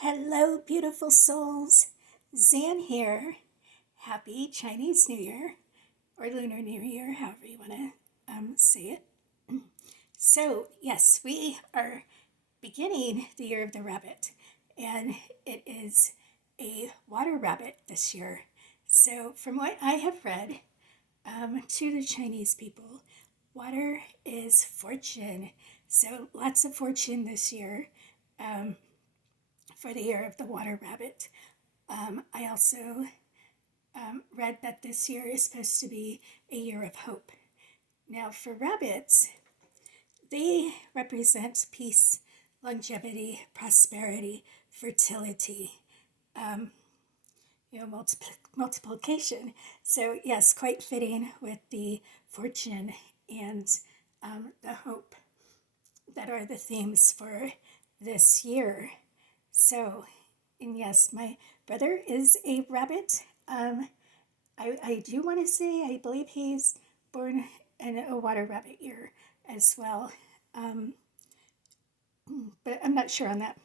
Hello, beautiful souls. Zan here. Happy Chinese New Year, or Lunar New Year, however you want to say it. So, yes, we are beginning the year of the rabbit, and it is a water rabbit this year. So, from what I have read, to the Chinese people, water is fortune. So, lots of fortune this year um, for the year of the water rabbit. I also read that this year is supposed to be a year of hope. Now, for rabbits, they represent peace, longevity, prosperity, fertility, um, multiplication. So, yes, quite fitting with the fortune and the hope that are the themes for this year. So, and yes, my brother is a rabbit. I do want to say, I believe he's born in a water rabbit year as well. Um, but I'm not sure on that.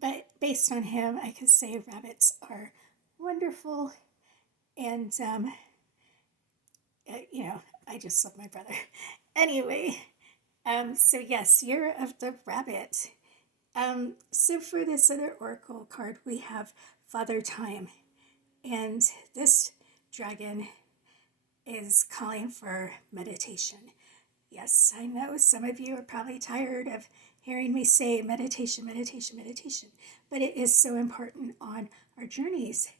But based on him, I could say rabbits are wonderful. And, I just love my brother. Anyway, so yes, Year of the Rabbit. So for this other oracle card, we have Father Time. And this dragon is calling for meditation. Yes, I know some of you are probably tired of hearing me say meditation, meditation, meditation, but it is so important on our journeys.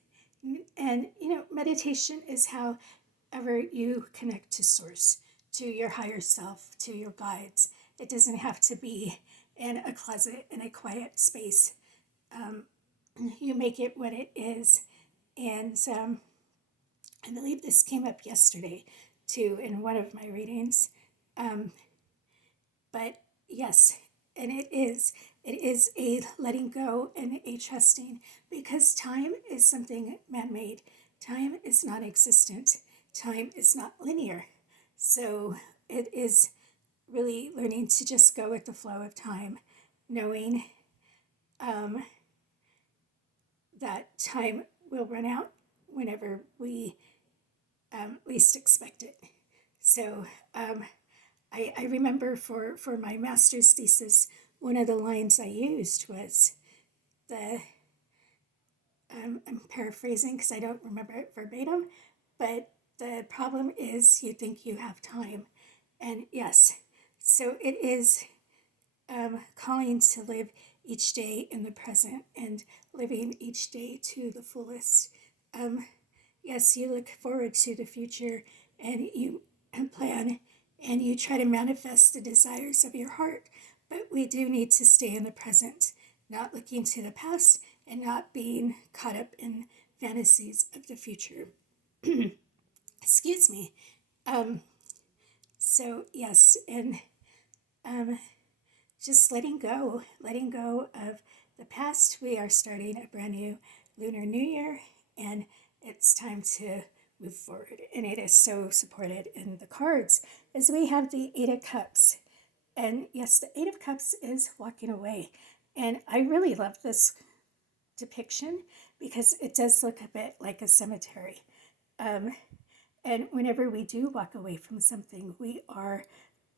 And, meditation is however you connect to source, to your higher self, to your guides. It doesn't have to be in a closet, in a quiet space. Um, you make it what it is. And I believe this came up yesterday too in one of my readings. Um, but yes, and it is a letting go and a trusting, because time is something man-made. Time is not existent. Time is not linear. So it is really learning to just go with the flow of time, knowing um, that time will run out whenever we least expect it. So I remember for my master's thesis, one of the lines I used was the, I'm paraphrasing because I don't remember it verbatim, but the problem is you think you have time. And yes, so it is calling to live each day in the present and living each day to the fullest. Yes, you look forward to the future and you plan and you try to manifest the desires of your heart, but we do need to stay in the present, not looking to the past and not being caught up in fantasies of the future. Excuse me. Um, so, yes, and um, just letting go of the past. We are starting a brand new Lunar New Year, and it's time to move forward. And it is so supported in the cards as we have the Eight of Cups. And yes, the Eight of Cups is walking away. And I really love this depiction because it does look a bit like a cemetery. Um, and whenever we do walk away from something, we are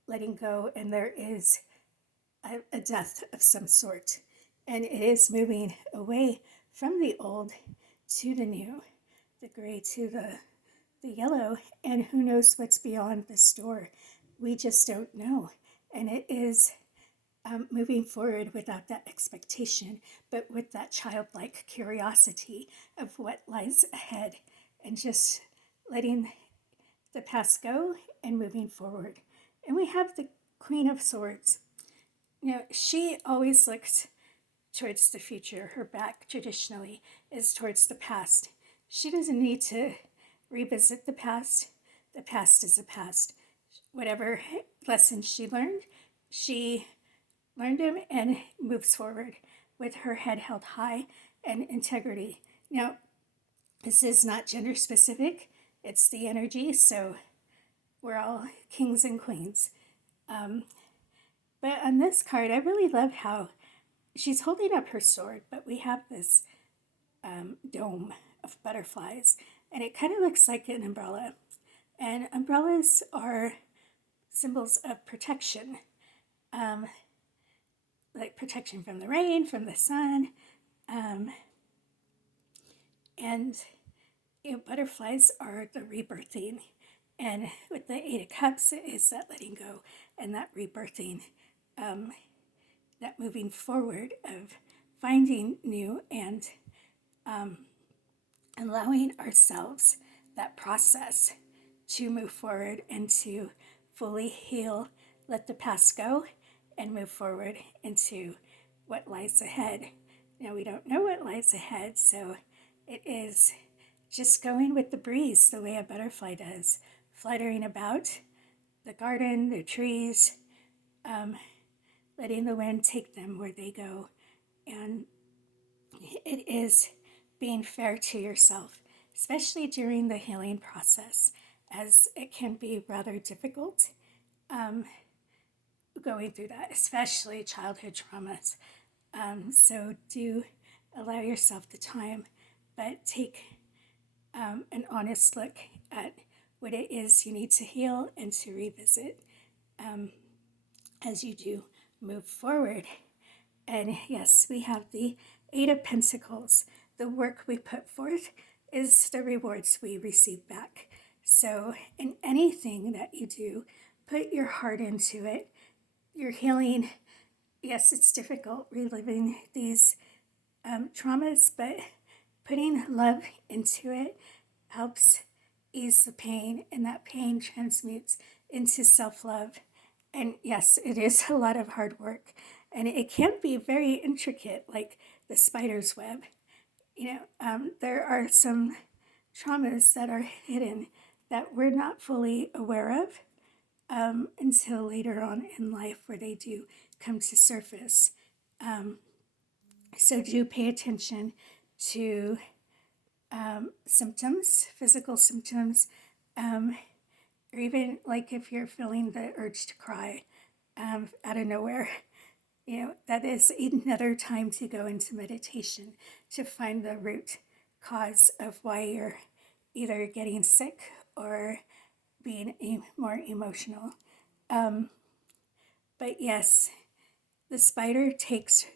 letting go, and there is a death of some sort. And it is moving away from the old to the new, the gray to the yellow, and who knows what's beyond this door. We just don't know. And it is moving forward without that expectation, but with that childlike curiosity of what lies ahead, and just letting the past go and moving forward. And we have the Queen of Swords. She always looked towards the future. Her back traditionally is towards the past. She doesn't need to revisit the past. The past is the past. Whatever lessons she learned them and moves forward with her head held high and integrity. Now, this is not gender specific, it's the energy, so we're all kings and queens. But on this card, I really love how she's holding up her sword, but we have this dome of butterflies, and it kind of looks like an umbrella. And umbrellas are symbols of protection, um, like protection from the rain, from the sun, um, and butterflies are the rebirthing. And with the Eight of Cups, it is that letting go and that rebirthing, um, that moving forward of finding new and allowing ourselves that process to move forward and to fully heal, let the past go, and move forward into what lies ahead. Now, we don't know what lies ahead, so it is just going with the breeze the way a butterfly does, fluttering about the garden, the trees, letting the wind take them where they go. And it is being fair to yourself, especially during the healing process, as it can be rather difficult going through that, especially childhood traumas. So do allow yourself the time, but take an honest look at what it is you need to heal and to revisit as you do move forward. And yes, we have the Eight of Pentacles. The work we put forth is the rewards we receive back. So in anything that you do, put your heart into it. You're healing. Yes, it's difficult reliving these traumas, but putting love into it helps ease the pain, and that pain transmutes into self-love. And yes, it is a lot of hard work, and it can be very intricate, like the spider's web. There are some traumas that are hidden that we're not fully aware of until later on in life, where they do come to surface. So do pay attention to symptoms, physical symptoms, or even like if you're feeling the urge to cry out of nowhere. That is another time to go into meditation to find the root cause of why you're either getting sick or being more emotional. But yes, the spider takes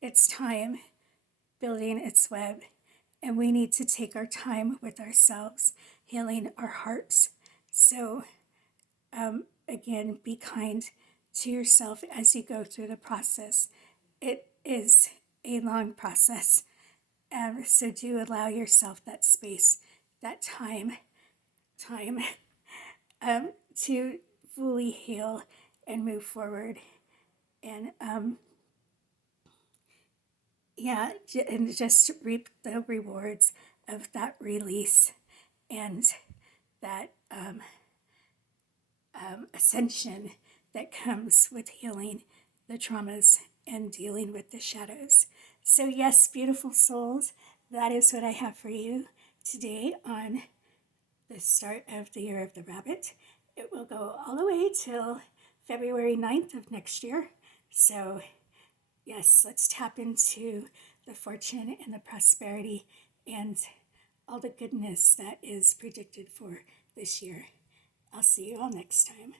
its time building its web, and we need to take our time with ourselves, healing our hearts. So, again, be kind to yourself as you go through the process. It is a long process, so do allow yourself that space, that time to fully heal and move forward. And and just reap the rewards of that release and that ascension that comes with healing the traumas and dealing with the shadows. So, yes, beautiful souls, that is what I have for you today on the start of the Year of the Rabbit. It will go all the way till February 9th of next year. So, yes, let's tap into the fortune and the prosperity and all the goodness that is predicted for this year. I'll see you all next time.